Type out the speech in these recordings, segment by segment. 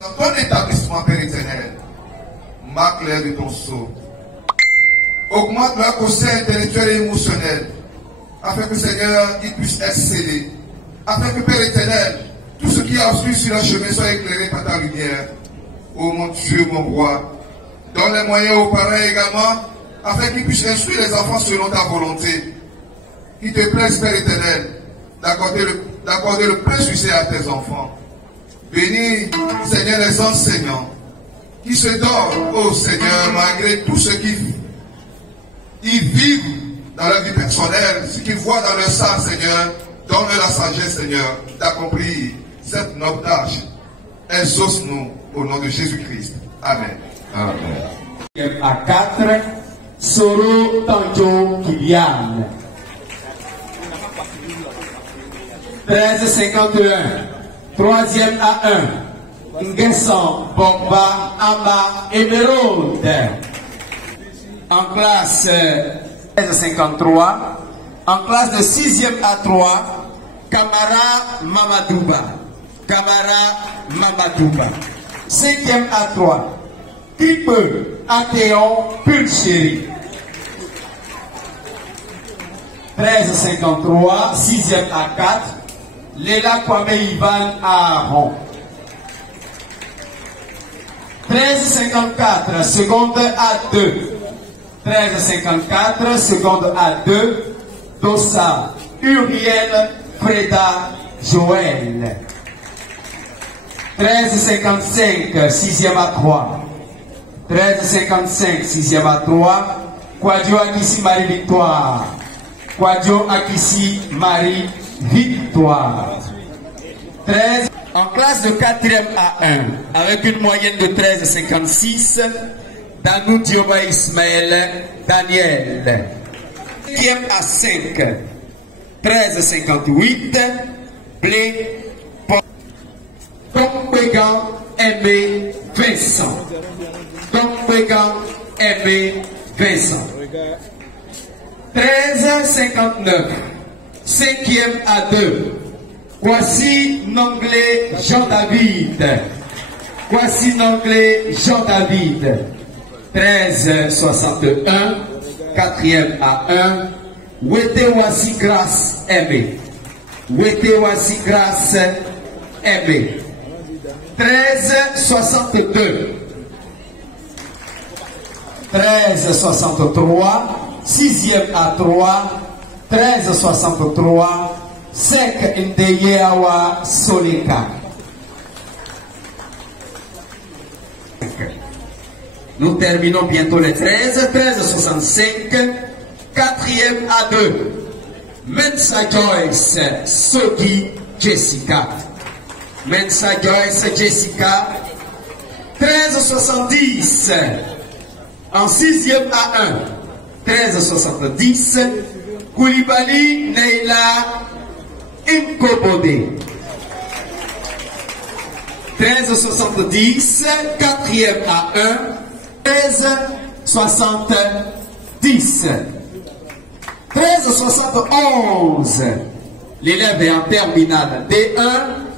Dans ton établissement, Père éternel, marque-les de ton sceau. Augmente leur quotient intellectuel et émotionnel, afin que, Seigneur, ils puissent exceller. Afin que, Père éternel, tout ce qui est obscur sur leur chemin soit éclairé par ta lumière. Ô mon Dieu, mon roi, donne les moyens aux parents également, afin qu'ils puissent instruire les enfants selon ta volonté. Qu'il te plaise, Père éternel, d'accorder le plein succès à tes enfants. Bénis, Seigneur, les enseignants qui se donnent, ô Seigneur, malgré tout ce qu'ils vivent dans leur vie personnelle, ce qu'ils voient dans leur sang, Seigneur. Donne-leur la sagesse, Seigneur, d'accomplir cette noble tâche. Exauce-nous au nom de Jésus-Christ. Amen. Amen. À 4, Soro Tanjo Kylian. 13,51. Troisième à 1. Nguesson, Bogba, Ama, Emeraude. En classe 13,53. En classe de 6e à 3, Kamara Mamadouba. Kamara Mamadouba. 5e à 3, Tripe Athéon Pulchéry. 13,53. 6e à 4, Léla Kwame Ivan Aaron. 13,54. Seconde à 2. 13,54. Seconde à 2. Dossa, Uriel, Freda, Joël. 13,55, 6e à 3. 13,55, 6e à 3. Kwadjo Akissi Marie Victoire. Kwadjo Akissi Marie Victoire. 13. En classe de 4e à 1, avec une moyenne de 13,56, Danou Dioba Ismaël Daniel. 5e à 5, 13,58, Blé, Tombégan, Aimé, Vincent. Tombégan, Aimé, Vincent. 13,59, 5e à 2, Kwasi Nanglais Jean-David. Kwasi Nanglais Jean-David. 13,61, 4e à 1, Wetewasi Grâce Aimé. Wetewasi Grâce Aimé. 13,62. 13,63. 6e à 3. 13,63. Sek Ndeyeawa Soleka. Nous terminons bientôt les 13. 13,65. 4e à 2. Mensa Joyce Sogi Jessica. Mensa Joyce Jessica. 13,70. En 6e à 1. 13,70. Koulibaly Neila Nkobode. 13,70. 4e à 1. 13,70. 13,71. L'élève est en terminale D1.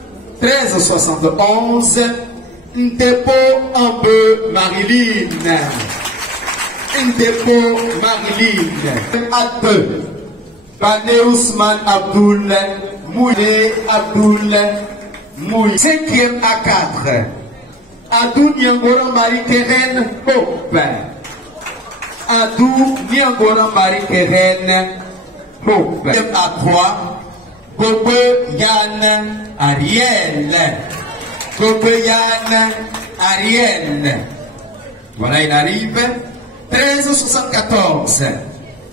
13,71. Ndepo Ambe Marilyn. Ndepo Marilyn. À 2. Bane Ousmane Abdoul Mouye Abdoul Mouye. 5e à 4. Adou Nyangora Marie-Kérène Hope. Adou Nyangora Marie-Kérène Hope. 5e à 3. Gobe Yann Ariel. Gobe Yann Ariel. Voilà, il arrive. 13,74.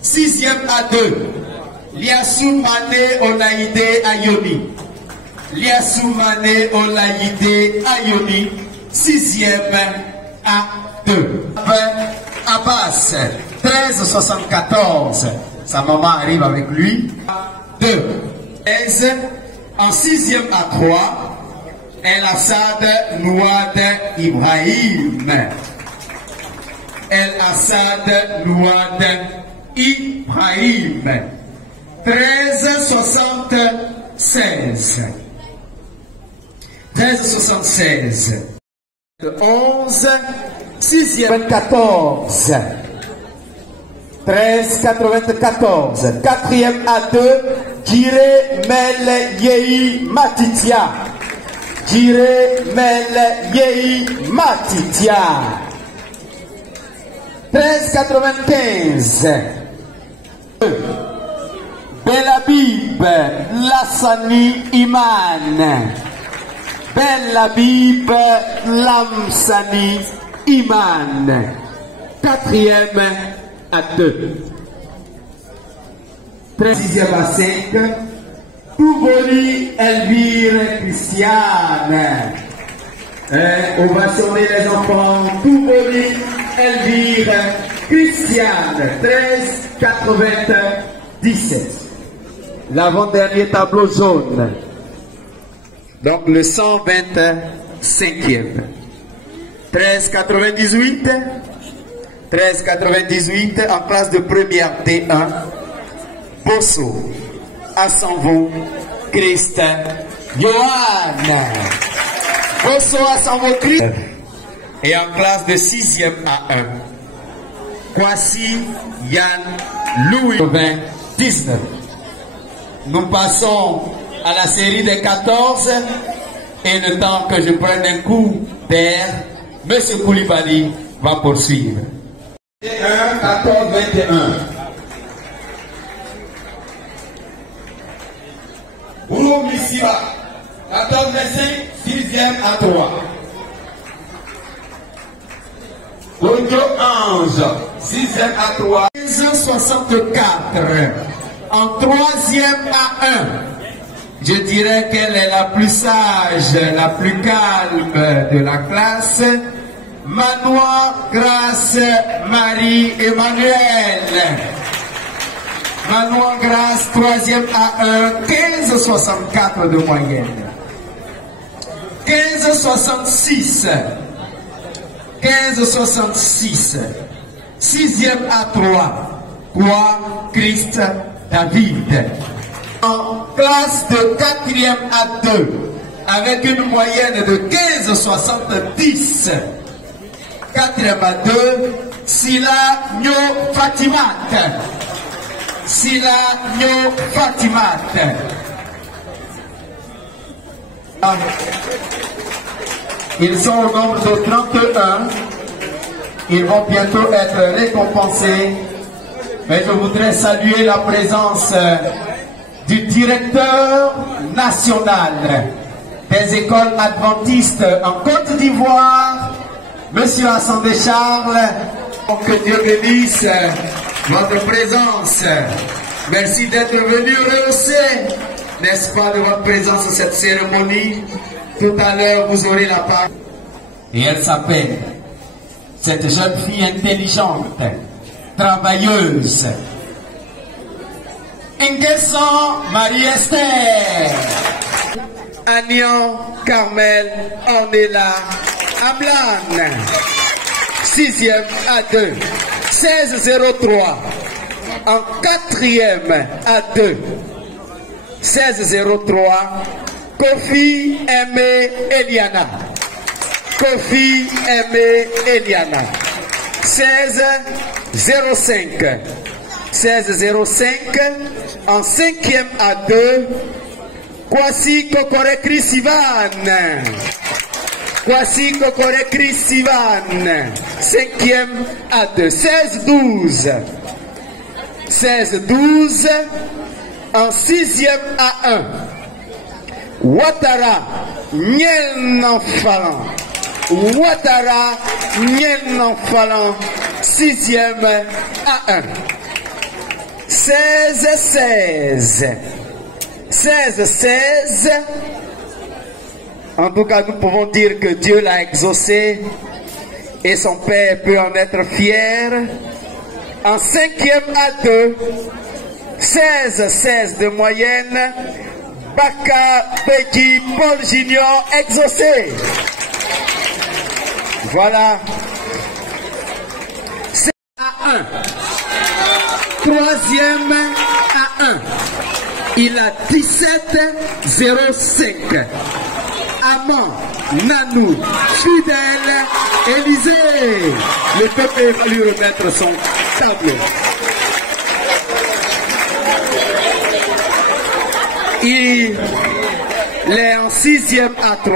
6e à 2. Liassou Mané Olaïde Ayoni. Liassou Mané Olaïde Ayoni. 6e à 2. Abbas, 13,74. Sa maman arrive avec lui. 2. 13. En 6e à 3. El Assad Nouad Ibrahim. El Assad Nouad Ibrahim. 13,76. 13,76. 11, 6e 14, 13,94, 4e A2, Jire Mel Yei Matitia, Jire Mel Yei Matitia, 13,95, Belabib Lassani Iman, Belabib Lamsani Iman, 4e à 2. 6e à 5, Touboli Elvire Christiane. Ovationner les enfants, Touboli Elvire Christiane, 13,97. L'avant-dernier tableau jaune. Donc le 125e. 13,98. 13,98 en classe de première T1. Bosso, Assanvo, Christ, Johan. Bosso, Assanvo, Christ. Et en classe de 6e A1. Kwasi, Yann, Louis, 19. Nous passons à la série des 14 et le temps que je prenne un coup d'air, M. Koulibaly va poursuivre. 1, 14, 21. Boulou Missiba, 14, 25, 6e à 3. Bonjo Ange, 6e à 3. 15,64. En 3e à 1. Je dirais qu'elle est la plus sage, la plus calme de la classe. Manoir, Grâce, Marie, Emmanuel. Manoir, Grâce, 3e à 1, 15,64 de moyenne. 15,66. 15,66. 6e à 3. Quoi, Christ, David. En classe de 4e à 2, avec une moyenne de 15,70. 4e à 2, Sila Nyo Fatimat. Sila Nyo Fatimat. Ils sont au nombre de 31. Ils vont bientôt être récompensés. Mais je voudrais saluer la présence du directeur national des écoles adventistes en Côte d'Ivoire, Monsieur Assandé Charles. Que Dieu bénisse votre présence. Merci d'être venu rehausser, n'est-ce pas, de votre présence à cette cérémonie. Tout à l'heure, vous aurez la parole. Et elle s'appelle, cette jeune fille intelligente, travailleuse, Ingesson Marie-Esther, Agnan Carmel Ornella Amlan, 6e à 2, 16,03. En 4e à 2, 16,03. Kofi Aimé Eliana. Kofi Aimé Eliana. 16,05. 16,05. En 5e à 2, Kwasi Kokore Chris Ivan. Kwasi Kokore Chris Ivan. 5e à 2. 16,12. 16,12. En 6e à 1. Ouattara Niel-Nanfalan. Ouattara Niel-Nanfalan. 6e à 1. 16-16. 16-16. En tout cas, nous pouvons dire que Dieu l'a exaucé et son Père peut en être fier. En 5e à 2, 16-16 de moyenne, Baka Peggy Paul Junior exaucé. Voilà. 7 à 1. 3e à 1. Il a 17,05. Amand Nanou, fidèle, Élysée. Le peuple va lui remettre son tableau. Il est en 6e à 3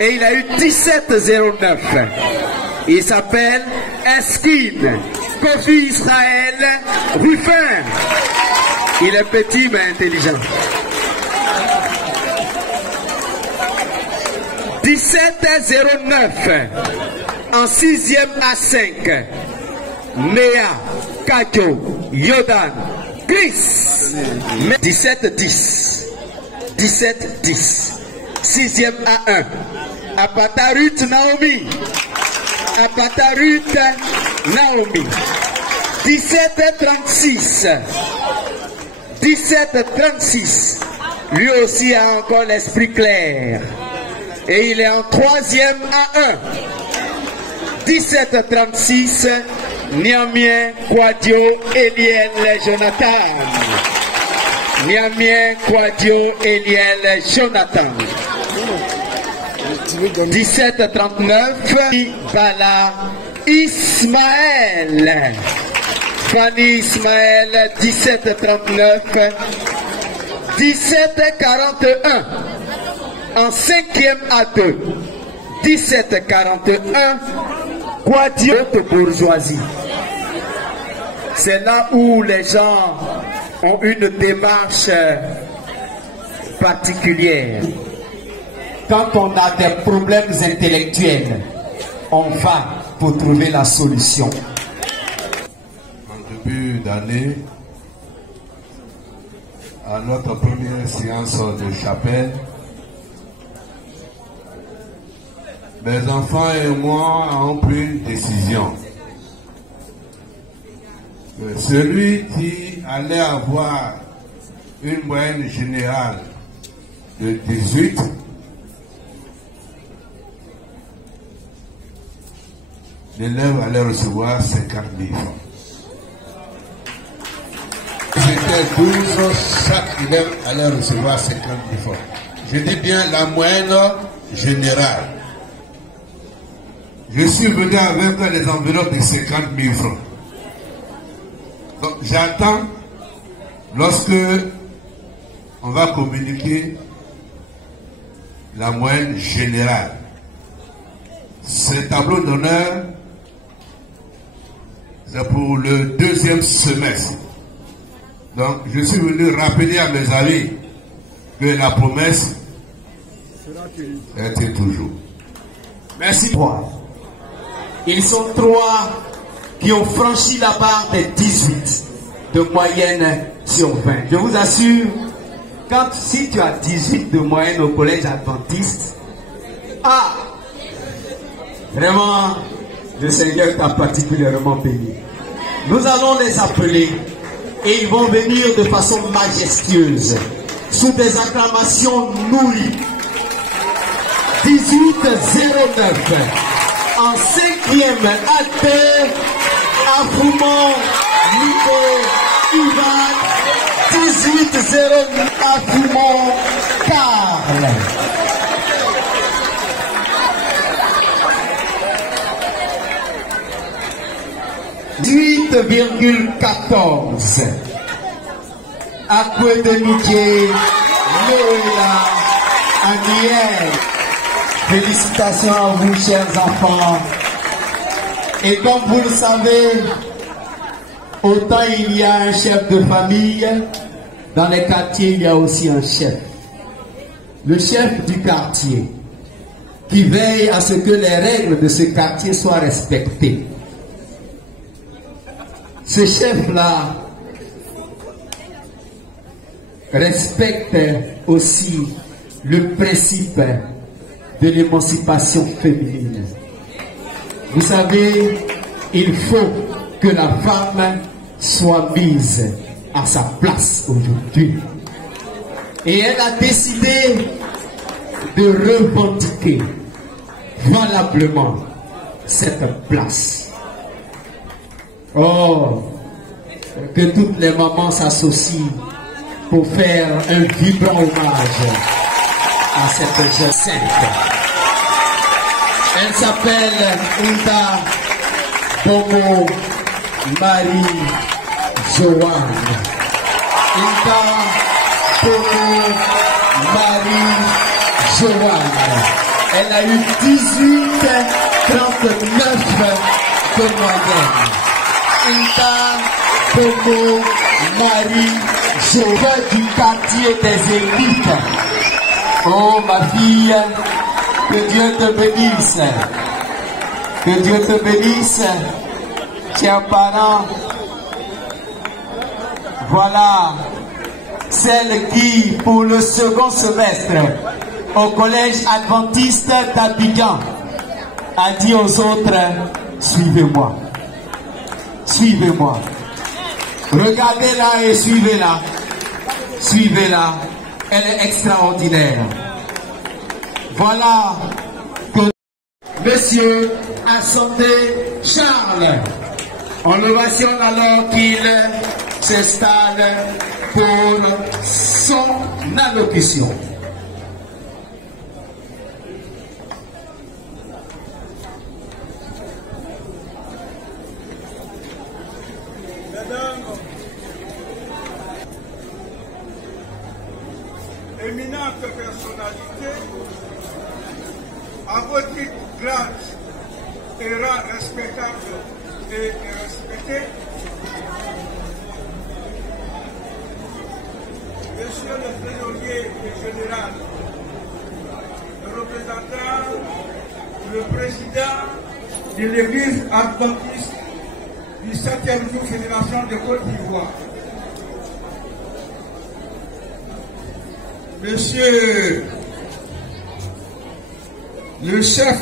et il a eu 17,09. Il s'appelle Esquine Kofi Israël Ruffin. Il est petit mais intelligent. 17,09 en 6e à 5. Néa, Kajo, Yodan, Chris. 17-10. 17-10. 6e à 1. Apatarut Naomi. Apatarut Naomi. 17-36. 17-36. Lui aussi a encore l'esprit clair. Et il est en 3e à 1. 17-36. Niamien Kwadjo Eliel Jonathan. Niamien Kwadjo Eliel Jonathan. 17-39. Bala Ismaël. Fanny Ismaël. 17-39. 17-41. En 5e à 2. 17-41. Kwadjo de bourgeoisie. C'est là où les gens ont une démarche particulière. Quand on a des problèmes intellectuels, on va pour trouver la solution. En début d'année, à notre première séance de chapelle, mes enfants et moi avons pris une décision. Celui qui allait avoir une moyenne générale de 18, l'élève allait recevoir 50 000 francs. C'était 12, chaque élève allait recevoir 50 000 francs. Je dis bien la moyenne générale. Je suis venu avec les enveloppes de 50 000 francs. Donc j'attends lorsque on va communiquer la moyenne générale. Ce tableau d'honneur, c'est pour le 2e semestre. Donc je suis venu rappeler à mes amis que la promesse était toujours. Merci. Ils sont 3 qui ont franchi la barre des 18 de moyenne sur 20. Je vous assure, si tu as 18 de moyenne au collège adventiste, vraiment, le Seigneur t'a particulièrement béni. Nous allons les appeler et ils vont venir de façon majestueuse, sous des acclamations nourries. 18-09. En 5e à 2, Afouman, Nico, Ivan. 18-09, Afouman, Karl. $8,14. Akwe de Midier, Léola, Aniel. Félicitations à vous, chers enfants. Et comme vous le savez, autant il y a un chef de famille, dans les quartiers, il y a aussi un chef. Le chef du quartier, qui veille à ce que les règles de ce quartier soient respectées. Ce chef-là respecte aussi le principe de l'émancipation féminine. Vous savez, il faut que la femme soit mise à sa place aujourd'hui. Et elle a décidé de revendiquer valablement cette place. Oh, que toutes les mamans s'associent pour faire un vibrant hommage à cette jeune sainte. Elle s'appelle Nta Pomo Marie Joanne. Nta Pomo Marie Joanne. Elle a eu 18,39 de moyenne. Nta Pomo Marie Joanne du quartier des élites. Oh ma fille, que Dieu te bénisse. Que Dieu te bénisse, chers parents. Voilà celle qui, pour le second semestre, au collège adventiste d'Abidjan, a dit aux autres, suivez-moi. Suivez-moi. Regardez-la et suivez-la. Suivez-la. Elle est extraordinaire. Voilà que Monsieur Assanté Charles, on l'ovationne alors qu'il s'installe pour son allocution. Éminente personnalité, à votre titre grâce et rang respectable et respecté, Monsieur le trésorier général, le représentant, le président de l'Église adventiste du 7e jour Fédération de Côte d'Ivoire, Monsieur le chef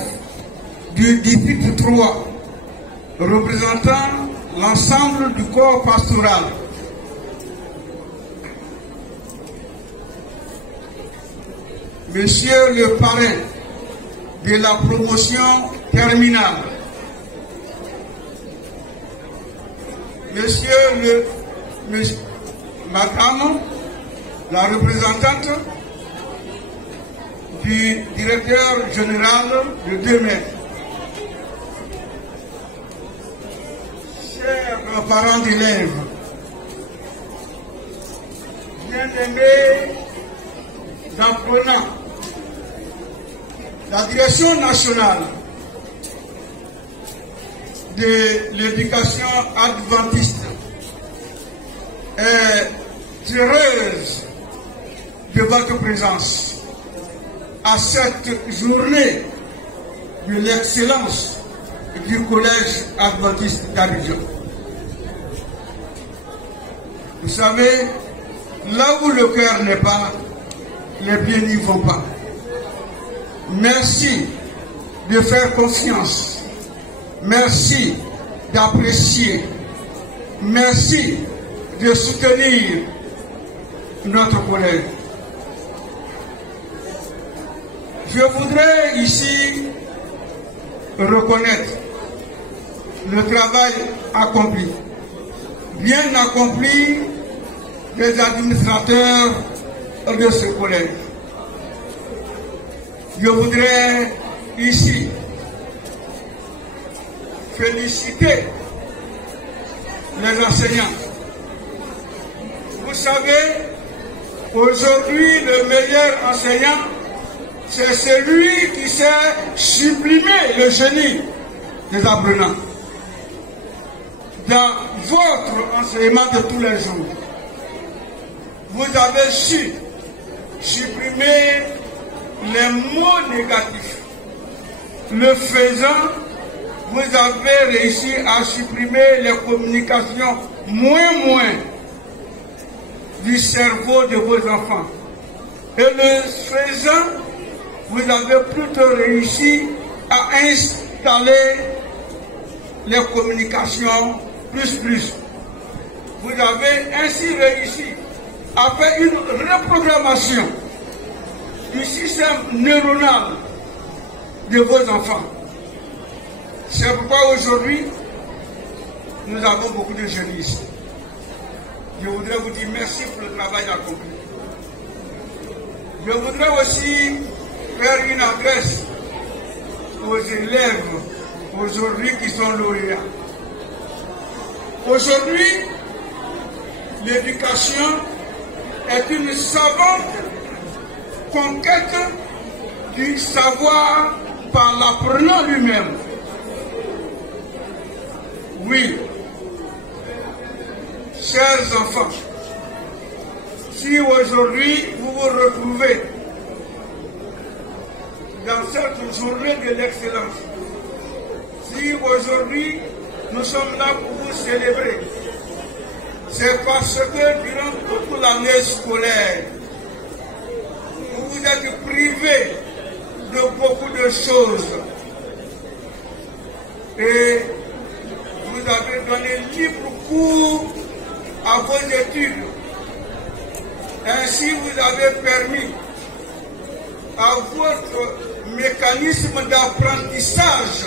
du district 3, représentant l'ensemble du corps pastoral, Monsieur le parrain de la promotion terminale, Madame, la représentante du directeur général de 2 mai, chers parents d'élèves, bien-aimés apprenants, la direction nationale de l'éducation adventiste est heureuse de votre présence à cette journée de l'excellence du collège adventiste d'Abidjan. Vous savez, là où le cœur n'est pas, les pieds n'y vont pas. Merci de faire confiance. Merci d'apprécier. Merci de soutenir notre collègue. Je voudrais ici reconnaître le travail accompli, bien accompli des administrateurs de ce collège. Je voudrais ici féliciter les enseignants. Vous savez, aujourd'hui, le meilleur enseignant, c'est celui qui sait sublimer le génie des apprenants. Dans votre enseignement de tous les jours, vous avez su supprimer les mots négatifs. Le faisant, vous avez réussi à supprimer les communications moins du cerveau de vos enfants. Et le faisant, vous avez plutôt réussi à installer les communications plus. Vous avez ainsi réussi à faire une reprogrammation du système neuronal de vos enfants. C'est pourquoi aujourd'hui, nous avons beaucoup de jeunes ici. Je voudrais vous dire merci pour le travail accompli. Je voudrais aussi faire une adresse vos élèves aujourd'hui qui sont lauréats. Aujourd'hui, l'éducation est une savante conquête du savoir par l'apprenant lui-même. Oui, chers enfants, si aujourd'hui vous vous retrouvez dans cette journée de l'excellence, si aujourd'hui nous sommes là pour vous célébrer, c'est parce que durant toute l'année scolaire, vous vous êtes privés de beaucoup de choses et vous avez donné libre cours à vos études. Ainsi, vous avez permis à votre mécanisme d'apprentissage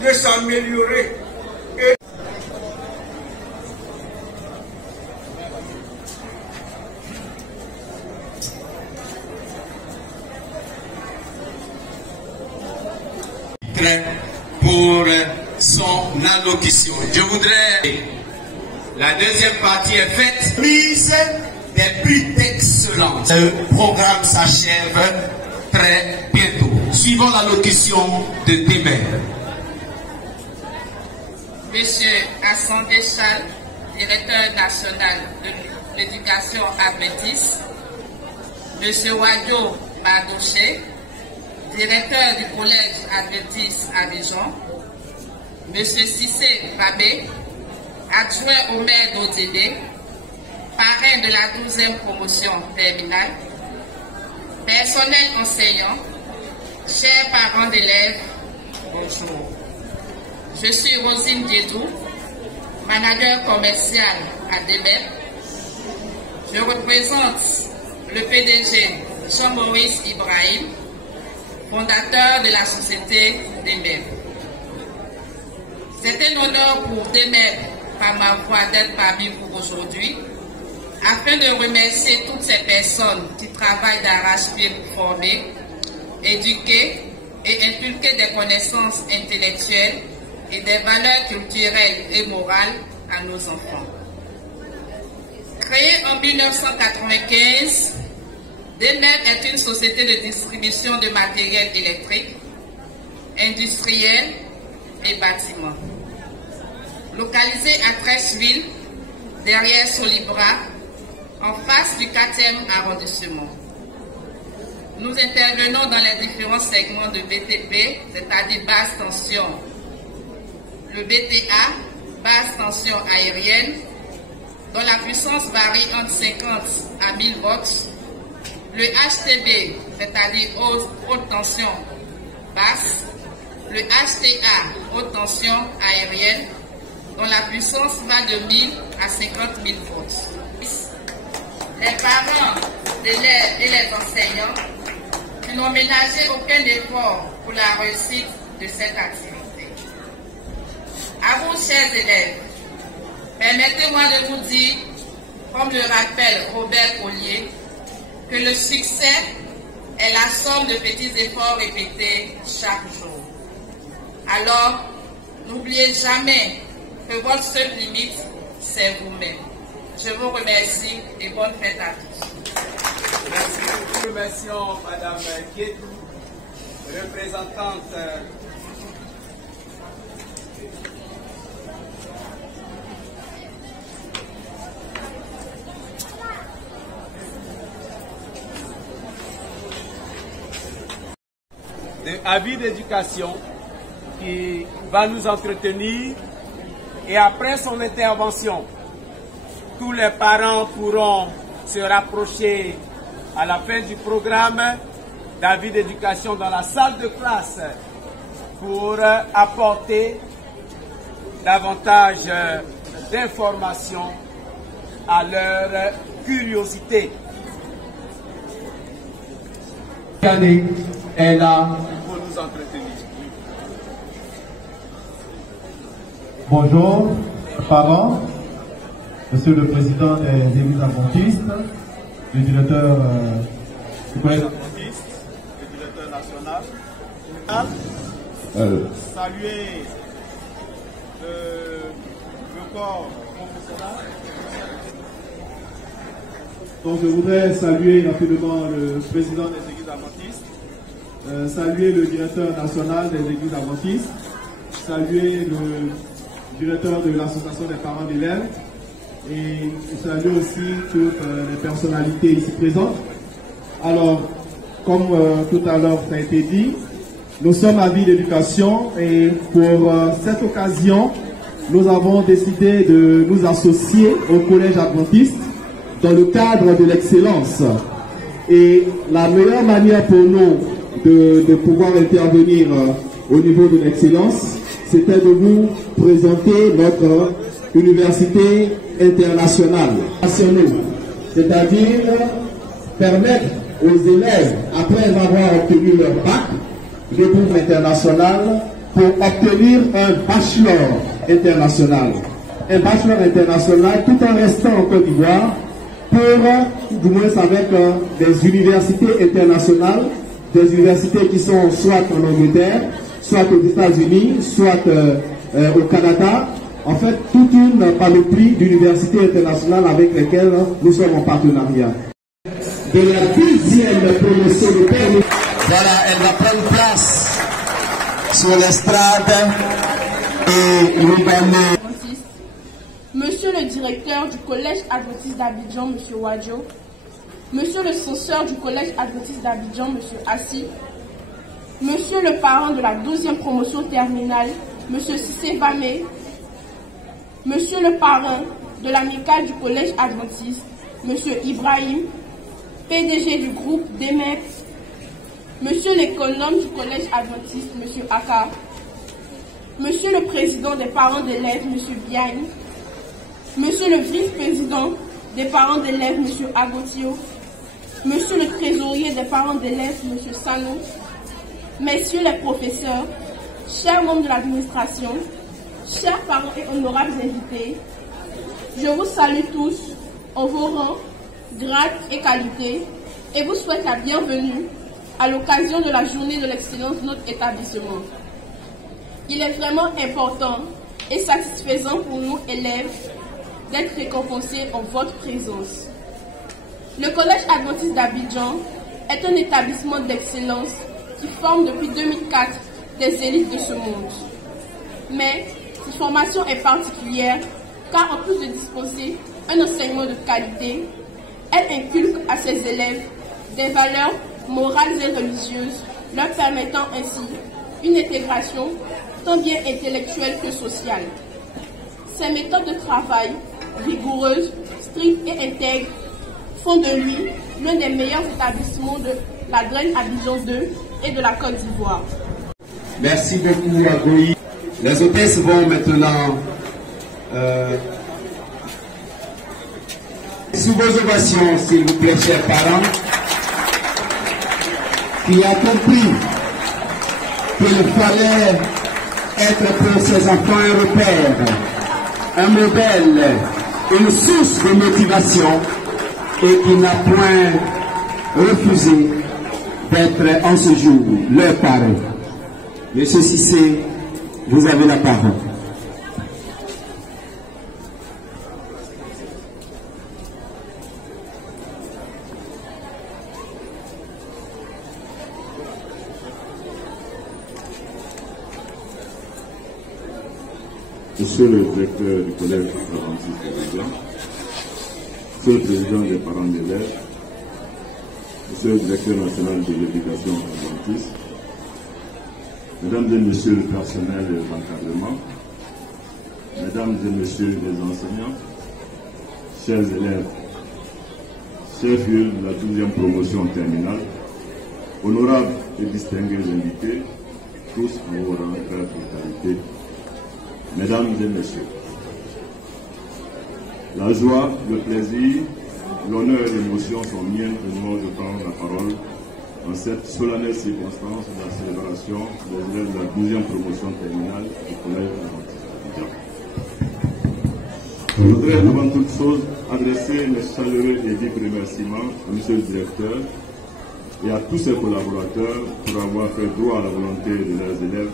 de s'améliorer. Pour son allocution. Je voudrais... La deuxième partie est faite. Mise des plus d'excellence. Le programme s'achève très bientôt. Suivons l'allocution de Démer. Monsieur Hassan Deschal, directeur national de l'éducation adventiste. Monsieur Wadio Madouché, directeur du collège adventiste à Dijon. Monsieur Cissé Rabé, adjoint au maire d'Odédé, parrain de la 12e promotion terminale, personnel enseignant, chers parents d'élèves, bonjour. Je suis Rosine Diédou, manager commercial à Démer. Je représente le PDG Jean-Maurice Ibrahim, fondateur de la société Démer. C'est un honneur pour Démer, par ma voix, d'être parmi vous aujourd'hui, afin de remercier toutes ces personnes qui travaillent d'arrache-pied pour former, éduquer et inculquer des connaissances intellectuelles et des valeurs culturelles et morales à nos enfants. Créée en 1995, Démer est une société de distribution de matériel électrique, industriel et bâtiment. Localisée à Treichville, derrière Solibra, en face du 4e arrondissement. Nous intervenons dans les différents segments de BTP, c'est-à-dire basse tension. Le BTA, basse tension aérienne, dont la puissance varie entre 50 à 1000 volts. Le HTB, c'est-à-dire haute tension basse. Le HTA, haute tension aérienne, dont la puissance va de 1000 à 50 000 volts. Les parents d'élèves et les enseignants qui n'ont ménagé aucun effort pour la réussite de cette activité. À vous, chers élèves, permettez-moi de vous dire, comme le rappelle Robert Collier, que le succès est la somme de petits efforts répétés chaque jour. Alors, n'oubliez jamais que votre seule limite, c'est vous-même. Je vous remercie et bonne fête à tous. Merci. Nous remercions Madame Diédou, représentante de Avis d'éducation qui va nous entretenir, et après son intervention, tous les parents pourront se rapprocher à la fin du programme d'Avis d'éducation dans la salle de classe pour apporter davantage d'informations à leur curiosité. Année est là Pour nous entretenir. Bonjour, parents, Monsieur le Président des Églises adventistes, le directeur du collège adventiste, le directeur national, saluer le corps professionnel. Donc je voudrais saluer rapidement le président des Églises adventistes, saluer le directeur national des Églises adventistes, saluer le directeur de l'association des parents d'élèves et saluer aussi toutes les personnalités ici présentes. Alors, comme tout à l'heure ça a été dit, nous sommes à Vie d'éducation et pour cette occasion, nous avons décidé de nous associer au collège adventiste dans le cadre de l'excellence. Et la meilleure manière pour nous de pouvoir intervenir au niveau de l'excellence, c'était de vous présenter notre université internationale. C'est-à-dire permettre aux élèves, après avoir obtenu leur bac, de bourse internationale pour obtenir un bachelor international. Un bachelor international tout en restant en Côte d'Ivoire pour, du moins avec des universités internationales, des universités qui sont soit en Angleterre, soit aux États-Unis, soit au Canada. En fait, toute une panoplie d'universités internationales avec lesquelles nous sommes en partenariat. De la deuxième promotion de permis. Voilà, elle va prendre place sur l'estrade et nous allons. Monsieur le directeur du collège adventiste d'Abidjan, monsieur Wadjo, monsieur le censeur du collège adventiste d'Abidjan, monsieur Assi, monsieur le parent de la 12e promotion terminale, monsieur Sissé Vamé, monsieur le parrain de l'amicale du collège adventiste, monsieur Ibrahim, PDG du groupe DEMEP, monsieur l'économe du collège adventiste, monsieur Aka, monsieur le président des parents d'élèves, monsieur Biagne, monsieur le vice-président des parents d'élèves, monsieur Agotio, monsieur le trésorier des parents d'élèves, monsieur Sano, messieurs les professeurs, chers membres de l'administration, chers parents et honorables invités, je vous salue tous en vos rangs, grades et qualités et vous souhaite la bienvenue à l'occasion de la journée de l'excellence de notre établissement. Il est vraiment important et satisfaisant pour nous, élèves, d'être récompensés en votre présence. Le Collège adventiste d'Abidjan est un établissement d'excellence qui forme depuis 2004 des élites de ce monde. Mais cette formation est particulière car en plus de disposer un enseignement de qualité, elle inculque à ses élèves des valeurs morales et religieuses, leur permettant ainsi une intégration tant bien intellectuelle que sociale. Ces méthodes de travail rigoureuses, strictes et intègres font de lui l'un des meilleurs établissements de la Draine Abidjan 2 et de la Côte d'Ivoire. Merci beaucoup à Goï. Les hôtesses vont maintenant sous vos ovations, s'il vous plaît, chers parents, qui a compris qu'il fallait être pour ses enfants un repère, un modèle, une source de motivation et qui n'a point refusé d'être en ce jour leur parrain. Monsieur Sissé, vous avez la parole. Monsieur le directeur du collège adventiste d'Abidjan, Monsieur le président des parents d'élèves, Monsieur le directeur national de l'éducation adventiste, Mesdames et Messieurs le personnel d'encadrement, Mesdames et Messieurs les enseignants, chers élèves, chers vieux de la 12e promotion terminale, honorables et distingués invités, tous à vos rangs, grades et qualités, Mesdames et Messieurs, la joie, le plaisir, l'honneur et l'émotion sont miennes de moi de prendre la parole en cette solennelle circonstance de la célébration des élèves de la 12e promotion terminale du collège adventiste d'Abidjan. Je voudrais avant toute chose adresser mes chaleureux et vifs remerciements à Monsieur le directeur et à tous ses collaborateurs pour avoir fait droit à la volonté de leurs élèves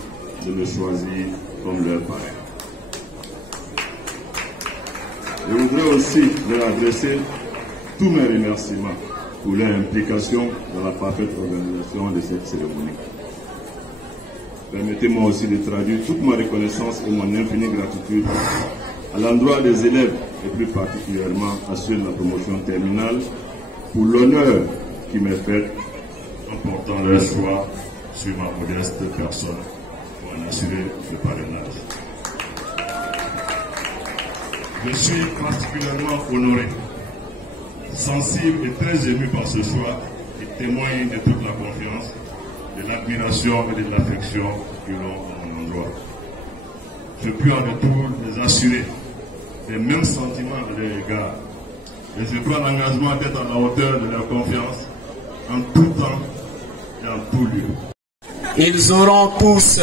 de le choisir comme leur parrain. Je voudrais aussi leur adresser tous mes remerciements pour leur implication dans la parfaite organisation de cette cérémonie. Permettez-moi aussi de traduire toute ma reconnaissance et mon infinie gratitude à l'endroit des élèves et plus particulièrement à ceux de la promotion terminale pour l'honneur qui m'est fait en portant leur choix sur ma modeste personne pour en assurer le parrainage. Je suis particulièrement honoré, sensible et très ému par ce choix qui témoigne de toute la confiance, de l'admiration et de l'affection qu'ils ont à mon endroit. Je puis en retour les assurer des mêmes sentiments à leur égard et je prends l'engagement d'être à la hauteur de leur confiance en tout temps et en tout lieu. Ils auront tous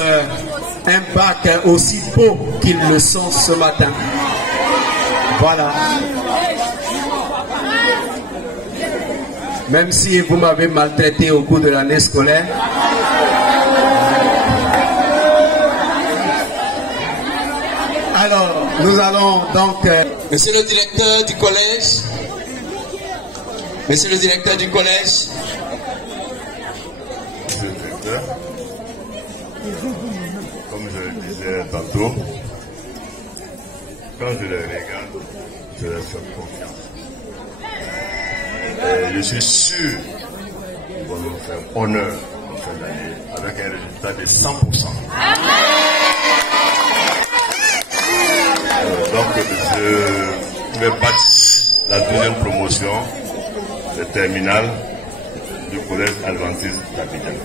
un bac aussi beau qu'ils le sont ce matin. Voilà. Même si vous m'avez maltraité au cours de l'année scolaire. Alors, nous allons donc... Monsieur le directeur du collège. Monsieur le directeur du collège. Monsieur le directeur, comme je le disais tantôt, quand je les regarde, je leur fais confiance. Et je suis sûr qu'on va nous faire honneur en fin d'année avec un résultat de 100%. Donc je vais battre la deuxième promotion de terminale du collège adventiste d'Abidjan.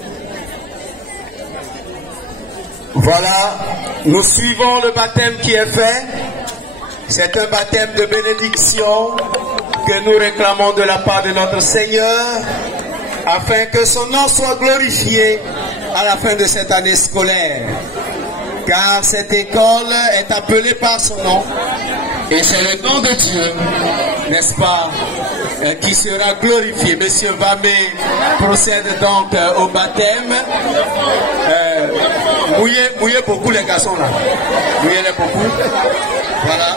Voilà, nous suivons le baptême qui est fait. C'est un baptême de bénédiction que nous réclamons de la part de notre Seigneur afin que son nom soit glorifié à la fin de cette année scolaire. Car cette école est appelée par son nom et c'est le nom de Dieu, n'est-ce pas, qui sera glorifié. Monsieur Vamé procède donc au baptême. Mouillez beaucoup les garçons là. Mouillez-les beaucoup. Voilà.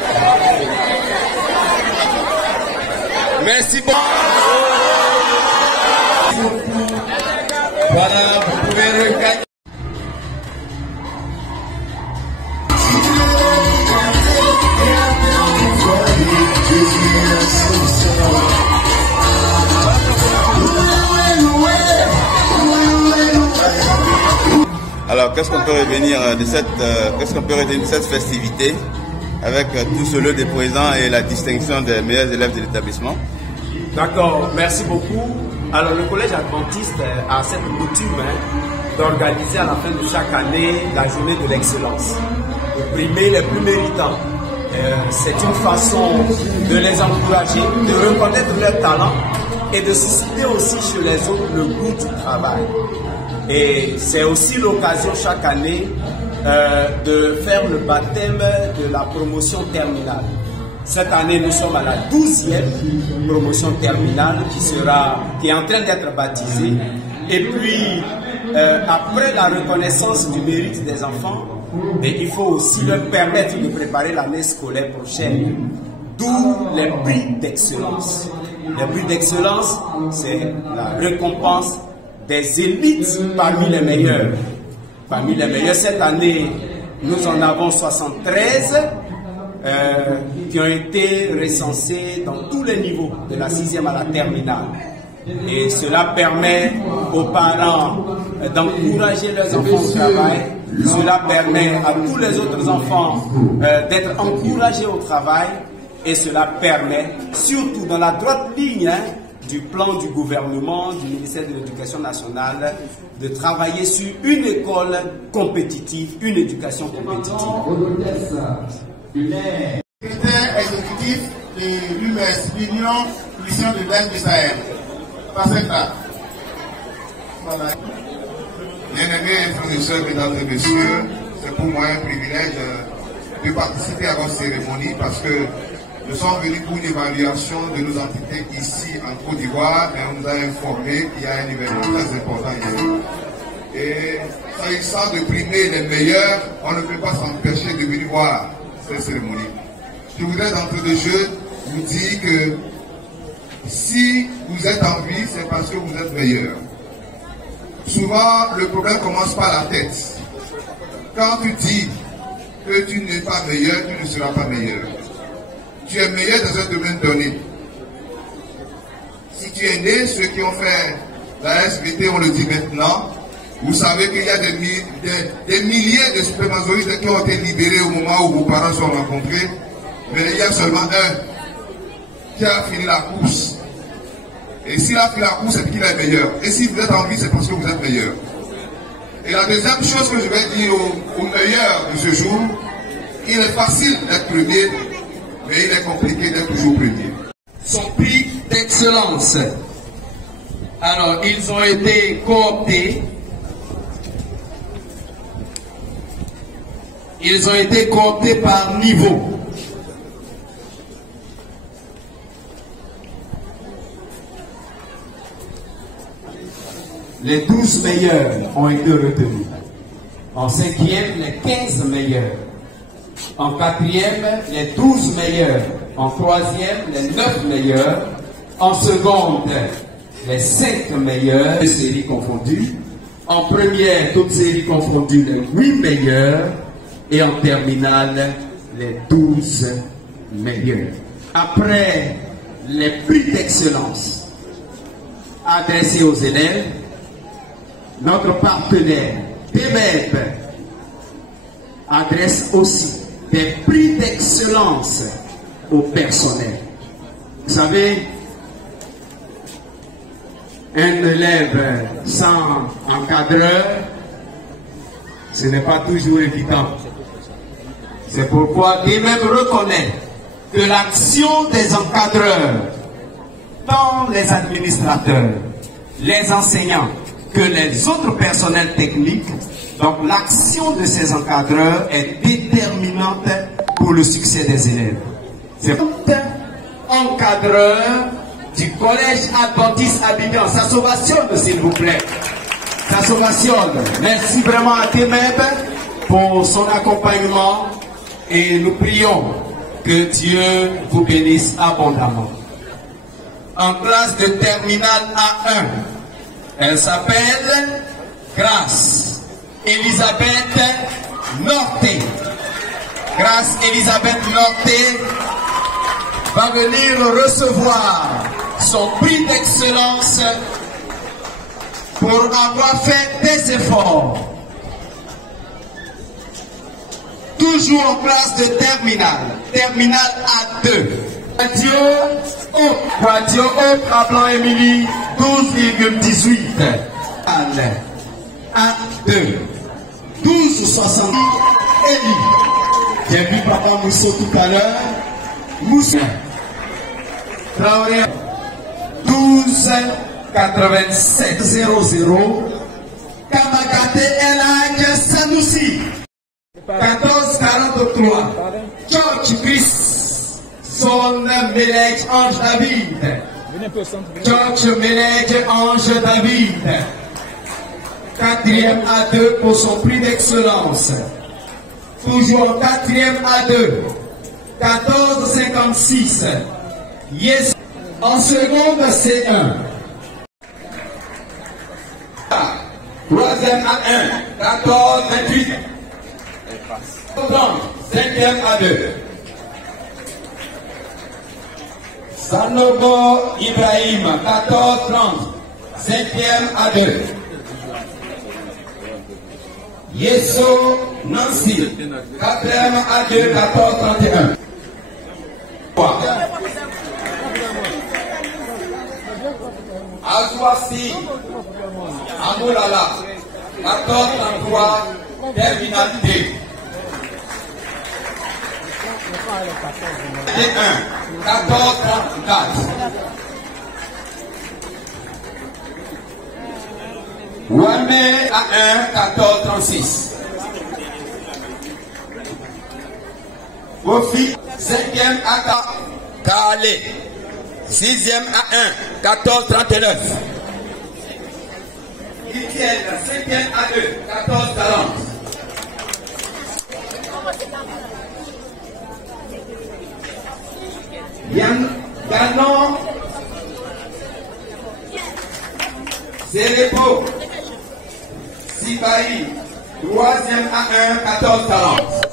Merci beaucoup. Voilà, vous pouvez regarder. Alors, qu'est-ce qu'on peut retenir de cette festivité avec tout ce lot de présents et la distinction des meilleurs élèves de l'établissement? D'accord, merci beaucoup. Alors, le collège adventiste a cette coutume d'organiser à la fin de chaque année la journée de l'excellence, de primer les plus méritants. C'est une façon de les encourager, de reconnaître leurs talents et de susciter aussi chez les autres le goût du travail. Et c'est aussi l'occasion chaque année de faire le baptême de la promotion terminale. Cette année, nous sommes à la 12e promotion terminale qui est en train d'être baptisée. Et puis, après la reconnaissance du mérite des enfants, et il faut aussi leur permettre de préparer l'année scolaire prochaine. D'où les prix d'excellence. Les prix d'excellence, c'est la récompense des élites parmi les meilleurs. Parmi les meilleurs, cette année, nous en avons 73 qui ont été recensés dans tous les niveaux, de la 6e à la terminale. Et cela permet aux parents d'encourager leurs enfants au travail. Cela permet à tous les autres enfants d'être encouragés au travail. Et cela permet, surtout dans la droite ligne du plan du gouvernement, du ministère de l'Éducation nationale, de travailler sur une école compétitive, une éducation compétitive. Secrétaire exécutif de l'UMS, l'Union Mission de l'Est du Sahel. Passez là. Voilà. Bien-aimés frères et sœurs, mesdames et messieurs, c'est pour moi un privilège de participer à votre cérémonie parce que nous sommes venus pour une évaluation de nos entités ici en Côte d'Ivoire et on nous a informé qu'il y a un événement très important ici. Et s'agissant de primer les meilleurs, on ne peut pas s'empêcher de venir voir cette cérémonie. Je voudrais d'entrée de jeu vous dire que si vous êtes en vie, c'est parce que vous êtes meilleur. Souvent, le problème commence par la tête. Quand tu dis que tu n'es pas meilleur, tu ne seras pas meilleur. Tu es meilleur dans un domaine donné. Si tu es né, ceux qui ont fait la SVT, on le dit maintenant, vous savez qu'il y a des milliers de spermatozoïdes qui ont été libérés au moment où vos parents se sont rencontrés, mais il y a seulement un qui a fini la course. Et s'il a fini la course, c'est qu'il est meilleur. Et si vous êtes en vie, c'est parce que vous êtes meilleur. Et la deuxième chose que je vais dire aux meilleurs de ce jour, il est facile d'être premier, mais il est compliqué d'être toujours premier. Son prix d'excellence. Alors, ils ont été cooptés. Ils ont été cooptés par niveau. Les 12 meilleurs ont été retenus. En 5e, les 15 meilleurs. En 4e, les 12 meilleurs. En 3e, les 9 meilleurs. En seconde, les 5 meilleurs, toutes séries confondues. En première, toutes séries confondues, les 8 meilleurs. Et en terminale, les 12 meilleurs. Après les prix d'excellence adressés aux élèves, notre partenaire PEMEB adresse aussi des prix d'excellence au personnel. Vous savez, un élève sans encadreur, ce n'est pas toujours évident. C'est pourquoi PEMEB reconnaît que l'action des encadreurs, tant les administrateurs, les enseignants, que les autres personnels techniques, donc l'action de ces encadreurs est déterminante pour le succès des élèves. C'est encadreur du collège Adventiste Abidjan. Ça s'ovationne, s'il vous plaît. Ça s'ovationne. Merci vraiment à PEMEB pour son accompagnement et nous prions que Dieu vous bénisse abondamment. En classe de terminale A1, elle s'appelle Grâce Elisabeth Norté. Grâce Elisabeth Norté va venir recevoir son prix d'excellence pour avoir fait des efforts. Toujours en classe de terminale, terminale A2. Radio Haute à Blanc-Émilie, 12,18. A2, 12,60. Élie. J'ai vu Papa Mousso tout à l'heure. Mousso. Traoré. 12,87. 00. Kamakate Elhadj Sanoussi. 14,43. George Chris. Son Melech Ange David. George Melech Ange David. 4e A2 pour son prix d'excellence. Toujours 4e A2. 14,56. Yes. En seconde C1. 3e A1. 14,28. 5e A2. Sanogo Ibrahim, 14,30. 5e A2. Yeso Nancy, 4e A2, 14,31. Azouassi Amoulala, 14,33. Terminal D. 14,34. Ouamé A1, 14,36. Kofi, 5e A4, Kalé. 6e A1, 14,39. Etienne, 5e A2, 14 talents. Yann Ganon Zélépo Sibaï, 3e A1, 14 talents.